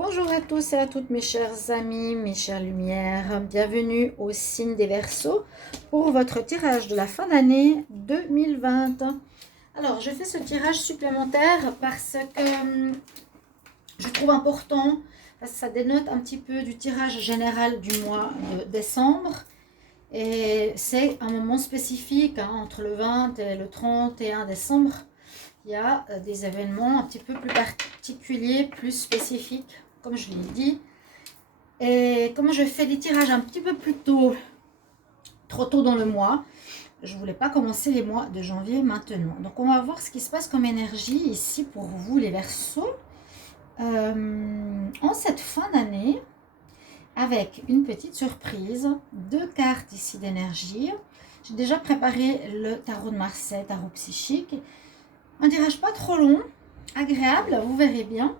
Bonjour à tous et à toutes mes chers amis, mes chères lumières. Bienvenue au signe des Verseaux pour votre tirage de la fin d'année 2020. Alors, je fais ce tirage supplémentaire parce que je trouve important, parce que ça dénote un petit peu du tirage général du mois de décembre. Et c'est un moment spécifique, entre le 20 et le 31 décembre. Il y a des événements un petit peu plus particuliers, plus spécifiques, comme je l'ai dit. Et comme je fais des tirages un petit peu plus tôt, trop tôt dans le mois, je ne voulais pas commencer les mois de janvier maintenant. Donc on va voir ce qui se passe comme énergie ici pour vous les Verseaux en cette fin d'année, avec une petite surprise, 2 cartes ici d'énergie. J'ai déjà préparé le tarot de Marseille, tarot psychique. Un tirage pas trop long, agréable, vous verrez bien.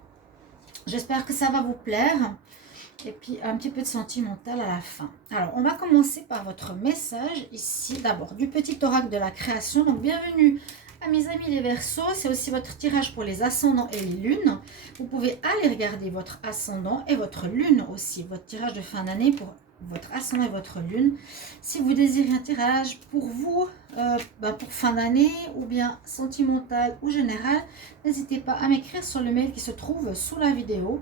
J'espère que ça va vous plaire. Et puis un petit peu de sentimental à la fin. Alors, on va commencer par votre message ici. D'abord, du petit oracle de la création. Donc, bienvenue à mes amis les Verseaux. C'est aussi votre tirage pour les ascendants et les lunes. Vous pouvez aller regarder votre ascendant et votre lune aussi. Votre tirage de fin d'année pour votre ascendant et votre lune. Si vous désirez un tirage pour vous, pour fin d'année, ou bien sentimental ou général, n'hésitez pas à m'écrire sur le mail qui se trouve sous la vidéo.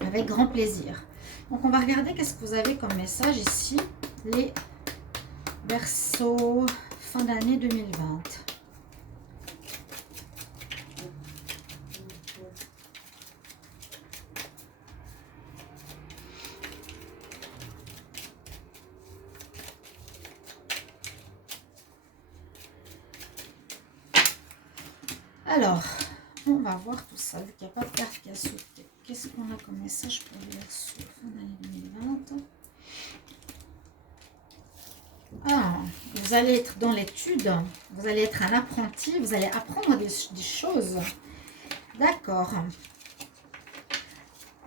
Avec grand plaisir. Donc, on va regarder qu'est-ce que vous avez comme message ici, les Verseaux, fin d'année 2020. Alors, on va voir tout ça, vu qu'il n'y a pas de carte qui a sauté. Qu'est-ce qu'on a comme message pour les Verseaux, fin d'année 2020? Ah, vous allez être dans l'étude, vous allez être un apprenti, vous allez apprendre des choses. D'accord.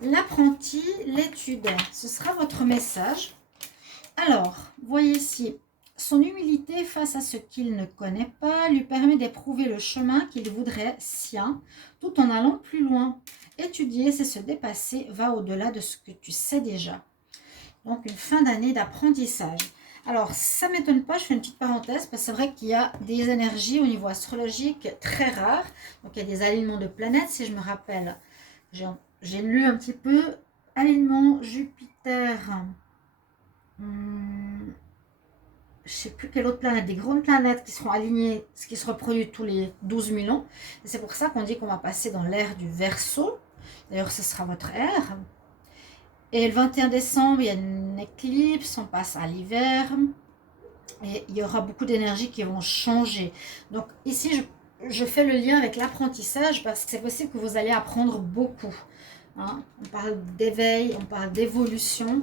L'apprenti, l'étude, ce sera votre message. Alors, voyez ici, son humilité face à ce qu'il ne connaît pas lui permet d'éprouver le chemin qu'il voudrait sien, tout en allant plus loin. Étudier, c'est se dépasser, va au-delà de ce que tu sais déjà. Donc, une fin d'année d'apprentissage. Alors, ça ne m'étonne pas, je fais une petite parenthèse, parce que c'est vrai qu'il y a des énergies au niveau astrologique très rares. Donc, il y a des alignements de planètes, si je me rappelle. J'ai lu un petit peu alignement Jupiter. Je ne sais plus quelle autre planète, des grandes planètes qui seront alignées, ce qui se reproduit tous les 12 000 ans. Et c'est pour ça qu'on dit qu'on va passer dans l'ère du Verseau. D'ailleurs, ce sera votre ère. Et le 21 décembre, il y a une éclipse, on passe à l'hiver. Et il y aura beaucoup d'énergies qui vont changer. Donc ici, je fais le lien avec l'apprentissage parce que c'est possible que vous allez apprendre beaucoup. On parle d'éveil, on parle d'évolution.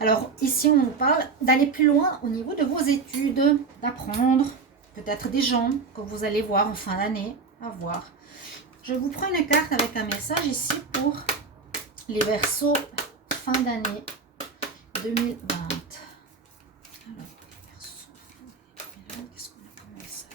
Alors ici, on parle d'aller plus loin au niveau de vos études, d'apprendre, peut-être des gens que vous allez voir en fin d'année, à voir. Je vous prends une carte avec un message ici pour les Verseaux fin d'année 2020. Alors, Verseau, qu'est-ce qu'on a comme message?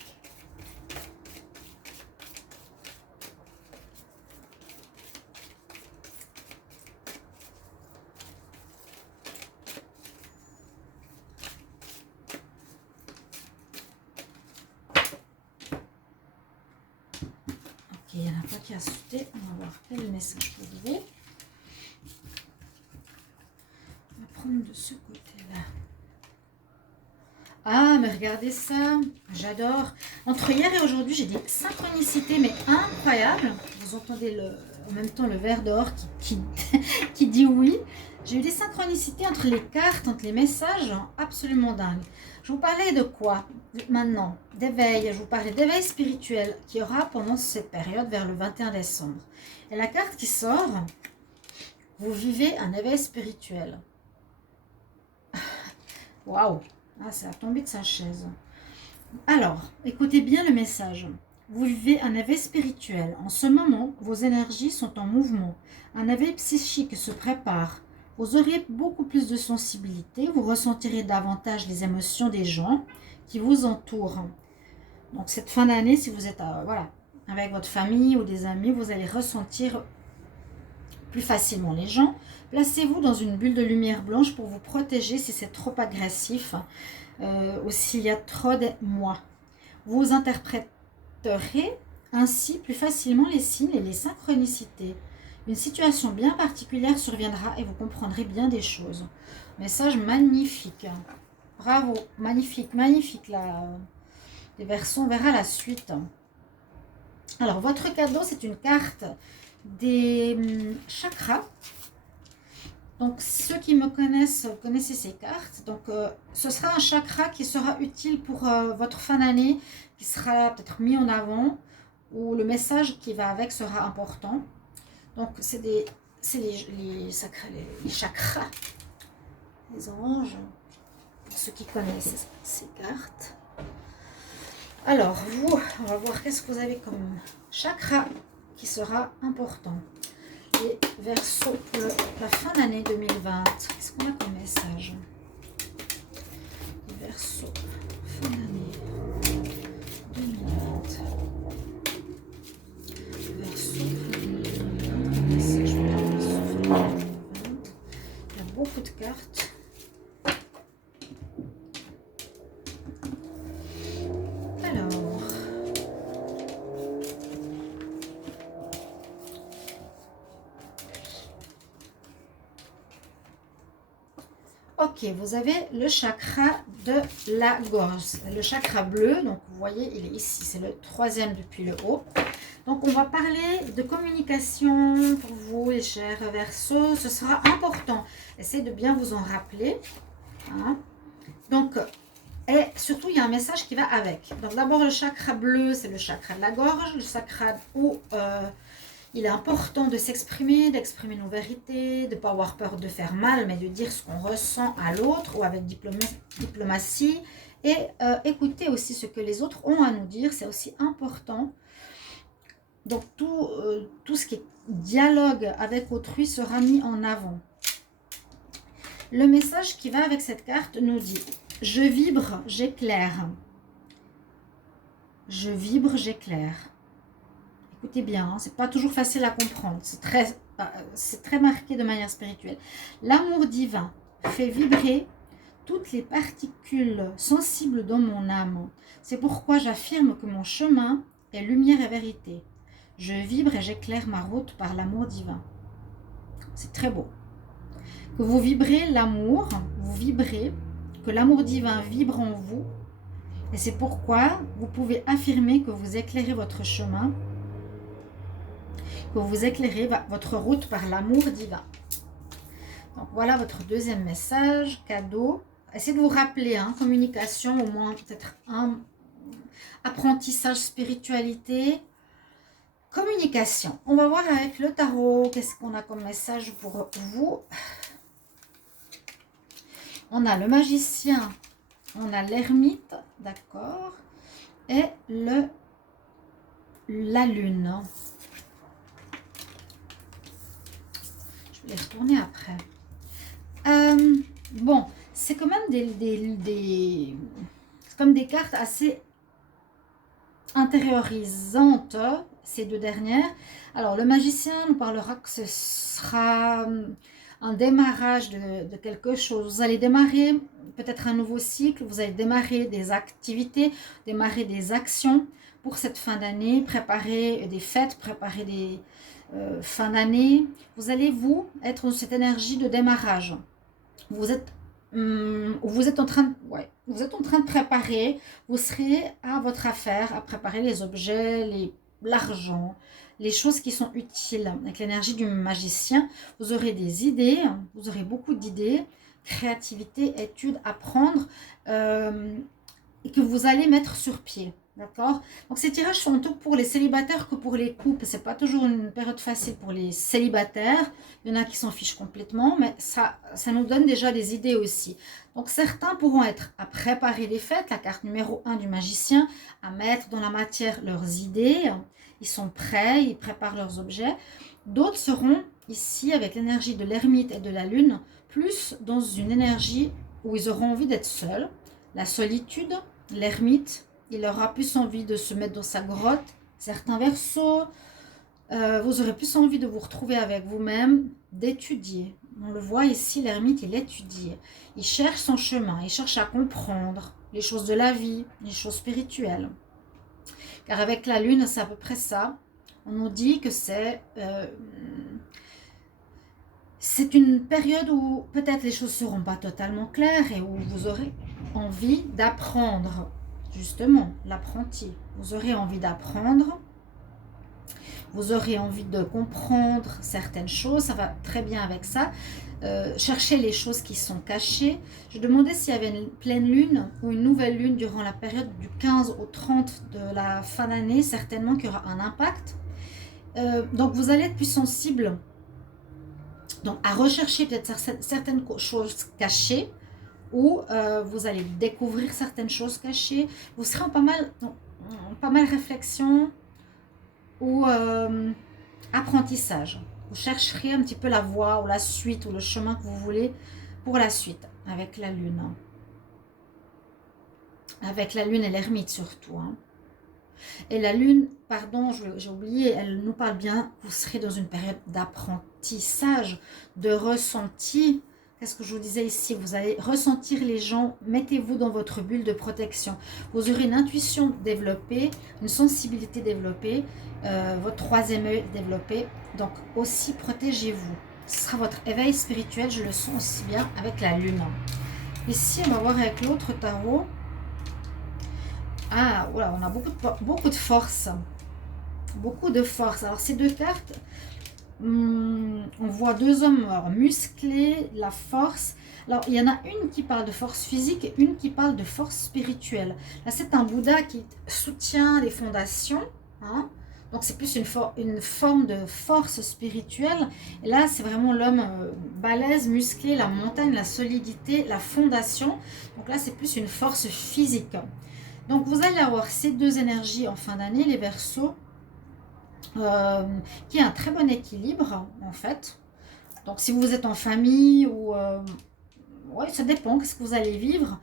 Ok, il n'y en a pas qui a sauté. On va voir quel message pour vous. On va prendre de ce côté-là. Ah, mais regardez ça, j'adore. Entre hier et aujourd'hui, j'ai des synchronicités, mais incroyables. Vous entendez en même temps le verre dehors qui dit oui. J'ai eu des synchronicités entre les cartes, entre les messages, absolument dingues. Je vous parlais de quoi maintenant? D'éveil. Je vous parlais d'éveil spirituel qu'il y aura pendant cette période vers le 21 décembre. Et la carte qui sort, vous vivez un éveil spirituel. Waouh! Ah, ça a tombé de sa chaise. Alors, écoutez bien le message. Vous vivez un éveil spirituel. En ce moment, vos énergies sont en mouvement. Un éveil psychique se prépare. Vous aurez beaucoup plus de sensibilité. Vous ressentirez davantage les émotions des gens qui vous entourent. Donc, cette fin d'année, si vous êtes avec votre famille ou des amis, vous allez ressentir plus facilement les gens. Placez-vous dans une bulle de lumière blanche pour vous protéger si c'est trop agressif ou s'il y a trop de moi. Vous interpréterez ainsi plus facilement les signes et les synchronicités. Une situation bien particulière surviendra et vous comprendrez bien des choses. Message magnifique. Bravo, magnifique, magnifique là. Les Verseaux, on verra la suite. Alors, votre cadeau, c'est une carte des chakras. Donc, ceux qui me connaissent, connaissez ces cartes. Donc, ce sera un chakra qui sera utile pour votre fin d'année, qui sera peut-être mis en avant, ou le message qui va avec sera important. Donc, c'est les chakras, les anges, pour ceux qui connaissent ces cartes. Alors, vous, on va voir qu'est-ce que vous avez comme chakra qui sera important. Les Verseaux pour la fin d'année 2020. Qu'est-ce qu'on a comme message? Les Verseaux, fin d'année 2020. Verseaux, fin d'année 2020. Message pour les Verseaux, fin d'année 2020. Il y a beaucoup de cartes. Ok, vous avez le chakra de la gorge, le chakra bleu, donc vous voyez, il est ici, c'est le 3e depuis le haut. Donc on va parler de communication pour vous, les chers Verseaux, ce sera important. Essayez de bien vous en rappeler. Hein. Donc, et surtout, il y a un message qui va avec. Donc d'abord, le chakra bleu, c'est le chakra de la gorge, le chakra où il est important de s'exprimer, d'exprimer nos vérités, de ne pas avoir peur de faire mal, mais de dire ce qu'on ressent à l'autre ou avec diplomatie. Et écouter aussi ce que les autres ont à nous dire, c'est aussi important. Donc tout ce qui est dialogue avec autrui sera mis en avant. Le message qui va avec cette carte nous dit « Je vibre, j'éclaire. Je vibre, j'éclaire. » Écoutez bien, hein, c'est pas toujours facile à comprendre. C'est très marqué de manière spirituelle. L'amour divin fait vibrer toutes les particules sensibles dans mon âme. C'est pourquoi j'affirme que mon chemin est lumière et vérité. Je vibre et j'éclaire ma route par l'amour divin. C'est très beau. Que vous vibrez l'amour, vous vibrez, que l'amour divin vibre en vous. Et c'est pourquoi vous pouvez affirmer que vous éclairez votre chemin, que vous éclairez votre route par l'amour divin. Donc voilà votre deuxième message, cadeau. Essayez de vous rappeler, hein, communication, au moins peut-être un apprentissage, spiritualité, communication. On va voir avec le tarot, qu'est-ce qu'on a comme message pour vous. On a le magicien, on a l'ermite, d'accord, et la lune. Je vais les retourner après. Bon, c'est quand même comme des cartes assez intériorisantes, ces deux dernières. Alors, le magicien nous parlera que ce sera un démarrage de quelque chose. Vous allez démarrer peut-être un nouveau cycle, vous allez démarrer des activités, démarrer des actions pour cette fin d'année, préparer des fêtes, préparer des fins d'année. Vous allez être dans cette énergie de démarrage. Vous êtes en train de préparer, vous serez à votre affaire, à préparer les objets, l'argent, les choses qui sont utiles. Avec l'énergie du magicien, vous aurez des idées, vous aurez beaucoup d'idées, créativité, études, apprendre, et que vous allez mettre sur pied. D'accord? Donc ces tirages sont autant pour les célibataires que pour les couples. C'est pas toujours une période facile pour les célibataires. Il y en a qui s'en fichent complètement, mais ça nous donne déjà des idées aussi. Donc certains pourront être à préparer les fêtes, la carte numéro 1 du magicien, à mettre dans la matière leurs idées. Ils sont prêts, ils préparent leurs objets. D'autres seront ici avec l'énergie de l'ermite et de la lune, plus dans une énergie où ils auront envie d'être seuls. La solitude, l'ermite, il aura plus envie de se mettre dans sa grotte. Certains Verseaux Vous aurez plus envie de vous retrouver avec vous-même, d'étudier. On le voit ici, l'ermite, il étudie. Il cherche son chemin, il cherche à comprendre les choses de la vie, les choses spirituelles. Car avec la lune, c'est à peu près ça. On nous dit que c'est une période où peut-être les choses ne seront pas totalement claires et où vous aurez envie d'apprendre. Justement, l'apprenti. Vous aurez envie d'apprendre. Vous aurez envie de comprendre certaines choses. Ça va très bien avec ça. Chercher les choses qui sont cachées. Je demandais s'il y avait une pleine lune ou une nouvelle lune durant la période du 15 au 30 de la fin d'année. Certainement qu'il y aura un impact. Donc vous allez être plus sensible donc, à rechercher peut-être certaines choses cachées ou vous allez découvrir certaines choses cachées. Vous serez en pas mal réflexion ou apprentissage. Vous chercherez un petit peu la voie ou la suite ou le chemin que vous voulez pour la suite avec la lune. Avec la lune et l'ermite surtout. Hein. Et la lune, pardon, j'ai oublié, elle nous parle bien, vous serez dans une période d'apprentissage, de ressenti. Qu'est-ce que je vous disais ici? Vous allez ressentir les gens, mettez-vous dans votre bulle de protection. Vous aurez une intuition développée, une sensibilité développée, votre troisième œil développé. Donc aussi, protégez-vous. Ce sera votre éveil spirituel, je le sens aussi bien avec la lune. Ici, on va voir avec l'autre tarot. Ah, voilà, on a beaucoup de force. Beaucoup de force. Alors, ces deux cartes, on voit deux hommes musclés, la force. Alors, il y en a une qui parle de force physique et une qui parle de force spirituelle. Là, c'est un Bouddha qui soutient les fondations. Hein. Donc, c'est plus une forme de force spirituelle. Et là, c'est vraiment l'homme balèze, musclé, la montagne, la solidité, la fondation. Donc là, c'est plus une force physique. Donc, vous allez avoir ces deux énergies en fin d'année, les Verseaux, qui a un très bon équilibre, en fait. Donc, si vous êtes en famille ou... ouais, ça dépend, qu'est-ce que vous allez vivre.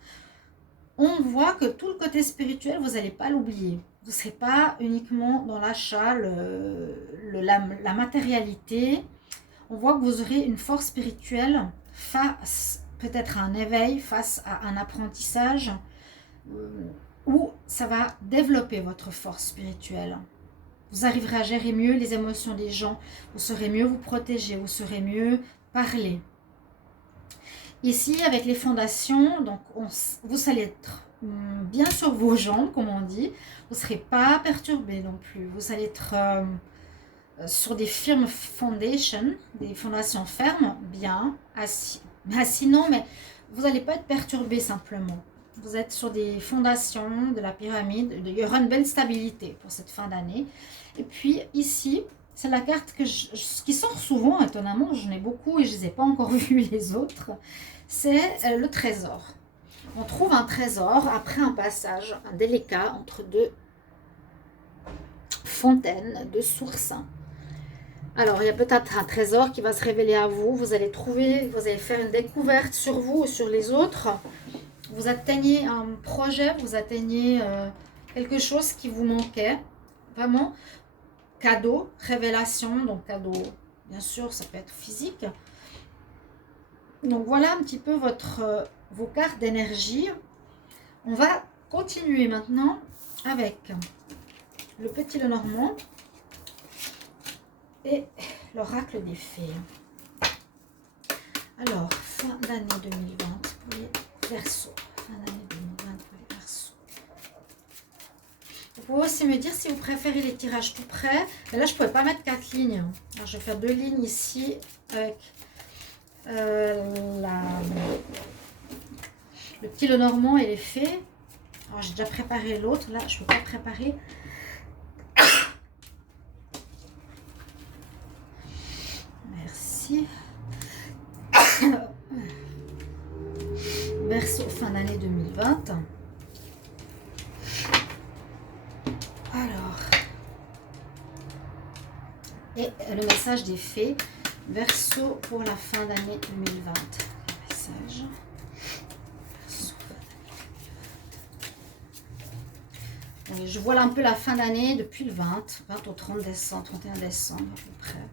On voit que tout le côté spirituel, vous n'allez pas l'oublier. Vous ne serez pas uniquement dans l'achat, la matérialité. On voit que vous aurez une force spirituelle face peut-être à un éveil, face à un apprentissage, où ça va développer votre force spirituelle. Vous arriverez à gérer mieux les émotions des gens, vous saurez mieux vous protéger, vous saurez mieux parler. Ici, avec les fondations, donc vous allez être bien sur vos jambes, comme on dit. Vous ne serez pas perturbé non plus. Vous allez être sur des firmes foundations, des fondations fermes, bien assis. Assis non, mais vous n'allez pas être perturbé simplement. Vous êtes sur des fondations de la pyramide. Il y aura une belle stabilité pour cette fin d'année. Et puis ici, c'est la carte qui sort souvent, étonnamment. J'en ai beaucoup et je ne les ai pas encore vues les autres. C'est le trésor. On trouve un trésor après un passage délicat entre deux fontaines, deux sources. Alors, il y a peut-être un trésor qui va se révéler à vous. Vous allez trouver, vous allez faire une découverte sur vous ou sur les autres. Vous atteignez un projet, vous atteignez quelque chose qui vous manquait. Vraiment, cadeau, révélation, donc cadeau, bien sûr, ça peut être physique. Donc voilà un petit peu vos cartes d'énergie. On va continuer maintenant avec le petit Lenormand et l'oracle des fées. Alors, fin d'année 2020 pour les Verseaux. Fin d'année 2020 pour les Verseaux. Vous pouvez aussi me dire si vous préférez les tirages tout près. Mais là, je ne pouvais pas mettre 4 lignes. Alors, je vais faire 2 lignes ici avec le petit Lenormand et les fées. Alors, j'ai déjà préparé l'autre. Là, je ne peux pas préparer. Merci. Verseau, fin d'année 2020. Alors, et le message des fées, Verseau pour la fin d'année 2020. Le message. Oui, je vois là un peu la fin d'année depuis le 20 au 30 décembre, 31 décembre à peu près.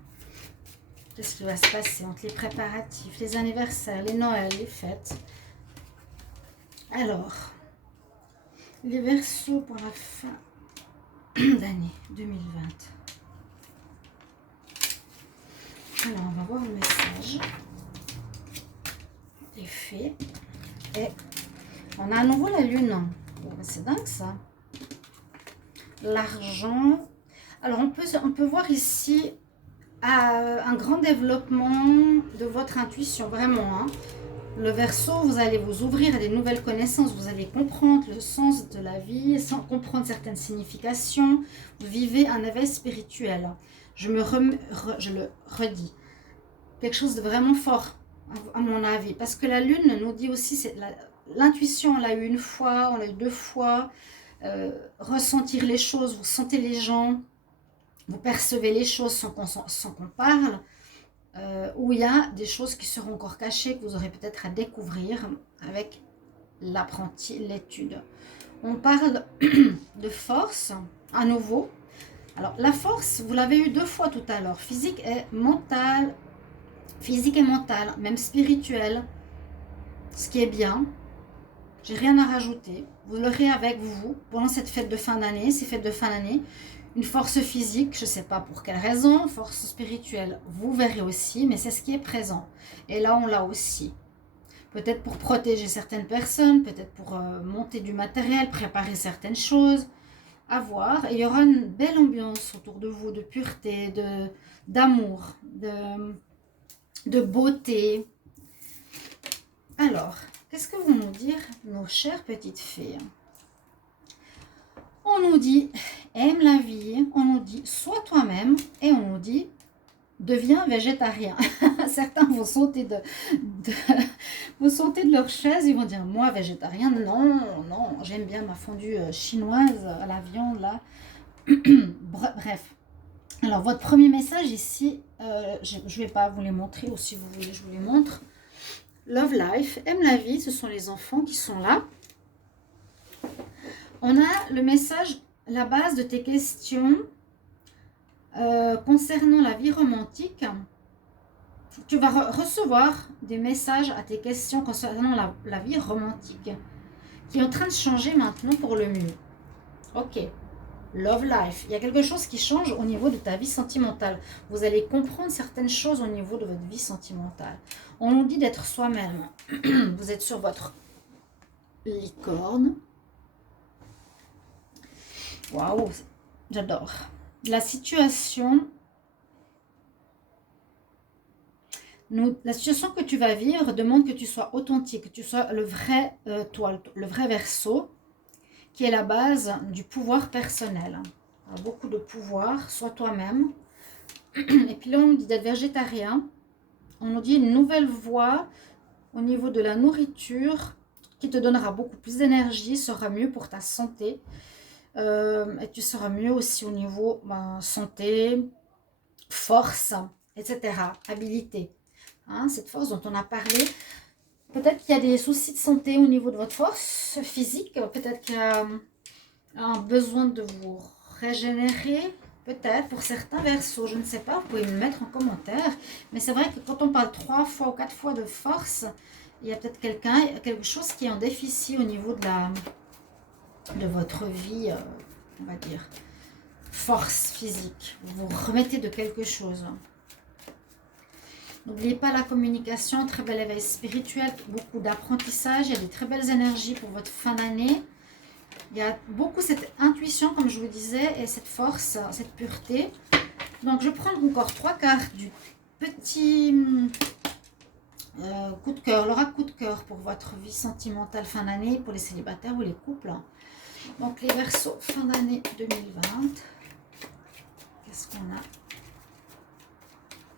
Qu'est-ce qui va se passer entre les préparatifs, les anniversaires, les Noëls, les fêtes? Alors, les Verseaux pour la fin d'année 2020. Alors, on va voir le message. Les faits. Et on a à nouveau la lune. Oh, c'est dingue ça. L'argent. Alors, on peut voir ici un grand développement de votre intuition, vraiment. Hein. Le Verseau, vous allez vous ouvrir à des nouvelles connaissances, vous allez comprendre le sens de la vie, sans comprendre certaines significations. Vous vivez un éveil spirituel. Je le redis. Quelque chose de vraiment fort, à mon avis. Parce que la lune nous dit aussi, c'est l'intuition, on l'a eu une fois, on l'a eu deux fois. Ressentir les choses, vous sentez les gens, vous percevez les choses sans qu'on parle. Où il y a des choses qui seront encore cachées, que vous aurez peut-être à découvrir avec l'apprenti, l'étude. On parle de force, à nouveau. Alors, la force, vous l'avez eu deux fois tout à l'heure, physique et mentale, même spirituelle, ce qui est bien. J'ai rien à rajouter. Vous l'aurez avec vous pendant cette fête de fin d'année, ces fêtes de fin d'année. Une force physique, je ne sais pas pour quelle raison, force spirituelle, vous verrez aussi, mais c'est ce qui est présent. Et là, on l'a aussi. Peut-être pour protéger certaines personnes, peut-être pour monter du matériel, préparer certaines choses, à voir. Et il y aura une belle ambiance autour de vous, de pureté, d'amour, de beauté. Alors, qu'est-ce que vont nous dire nos chères petites fées? On nous dit, aime la vie, on nous dit, sois toi-même, et on nous dit, deviens végétarien. Certains vont sauter de leur chaise, ils vont dire, moi végétarien, non, j'aime bien ma fondue chinoise à la viande, là. Bref. Alors, votre premier message ici, je ne vais pas vous les montrer, ou si vous voulez, je vous les montre. Love life, aime la vie, ce sont les enfants qui sont là. On a le message, la base de tes questions concernant la vie romantique. Tu vas recevoir des messages à tes questions concernant la vie romantique qui est en train de changer maintenant pour le mieux. Ok, love life. Il y a quelque chose qui change au niveau de ta vie sentimentale. Vous allez comprendre certaines choses au niveau de votre vie sentimentale. On nous dit d'être soi-même. Vous êtes sur votre licorne. Waouh, j'adore. La situation que tu vas vivre demande que tu sois authentique, que tu sois le vrai toi, le vrai Verseau, qui est la base du pouvoir personnel. Alors, beaucoup de pouvoir, sois toi-même. Et puis là, on nous dit d'être végétarien. On nous dit une nouvelle voie au niveau de la nourriture qui te donnera beaucoup plus d'énergie, sera mieux pour ta santé. Et tu seras mieux aussi au niveau santé, force, etc. Habilité. Hein, cette force dont on a parlé. Peut-être qu'il y a des soucis de santé au niveau de votre force physique. Peut-être qu'il y a un besoin de vous régénérer. Peut-être pour certains Verseaux. Je ne sais pas. Vous pouvez me mettre en commentaire. Mais c'est vrai que quand on parle 3 fois ou 4 fois de force, il y a peut-être quelque chose qui est en déficit au niveau de votre vie, on va dire, force physique. Vous vous remettez de quelque chose. N'oubliez pas la communication, très bel éveil spirituel, beaucoup d'apprentissage. Il y a des très belles énergies pour votre fin d'année. Il y a beaucoup cette intuition, comme je vous disais, et cette force, cette pureté. Donc, je prends encore 3 cartes du petit coup de cœur, l'aura coup de cœur pour votre vie sentimentale fin d'année, pour les célibataires ou les couples. Donc, les Verseaux, fin d'année 2020. Qu'est-ce qu'on a?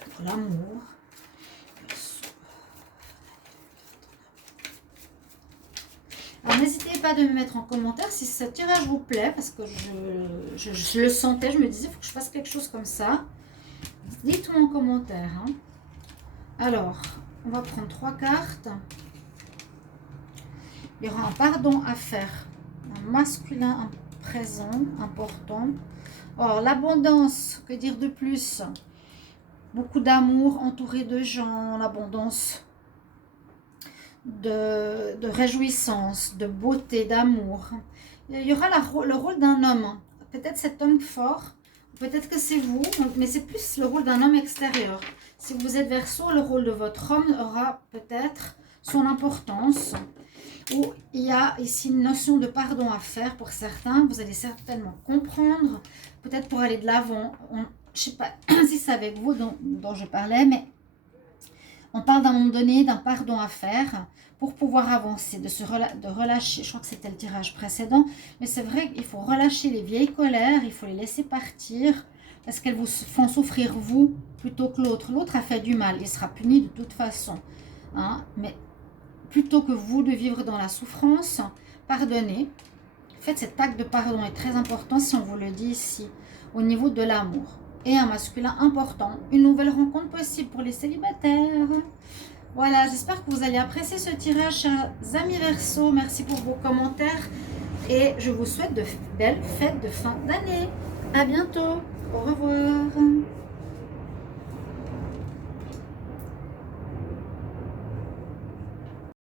Pour l'amour. Alors, n'hésitez pas de me mettre en commentaire si ce tirage vous plaît, parce que je le sentais, je me disais, il faut que je fasse quelque chose comme ça. Dites-moi en commentaire. Hein. Alors, on va prendre 3 cartes. Il y aura un pardon à faire. Un masculin, un présent, important. Or, l'abondance, que dire de plus? Beaucoup d'amour entouré de gens, l'abondance de réjouissance, de beauté, d'amour. Il y aura le rôle d'un homme. Peut-être cet homme fort, peut-être que c'est vous, mais c'est plus le rôle d'un homme extérieur. Si vous êtes Verseau, le rôle de votre homme aura peut-être son importance. Ou il y a ici une notion de pardon à faire pour certains. Vous allez certainement comprendre, peut-être pour aller de l'avant. Je ne sais pas si c'est avec vous dont je parlais, mais on parle d'un moment donné d'un pardon à faire pour pouvoir avancer, de relâcher. Je crois que c'était le tirage précédent, mais c'est vrai qu'il faut relâcher les vieilles colères, il faut les laisser partir parce qu'elles vous font souffrir vous plutôt que l'autre. L'autre a fait du mal, il sera puni de toute façon. Hein, mais plutôt que vous de vivre dans la souffrance, pardonnez. Faites cet acte de pardon est très important si on vous le dit ici, au niveau de l'amour. Et un masculin important, une nouvelle rencontre possible pour les célibataires. Voilà, j'espère que vous allez apprécier ce tirage, chers amis Verseau. Merci pour vos commentaires et je vous souhaite de belles fêtes de fin d'année. À bientôt, au revoir.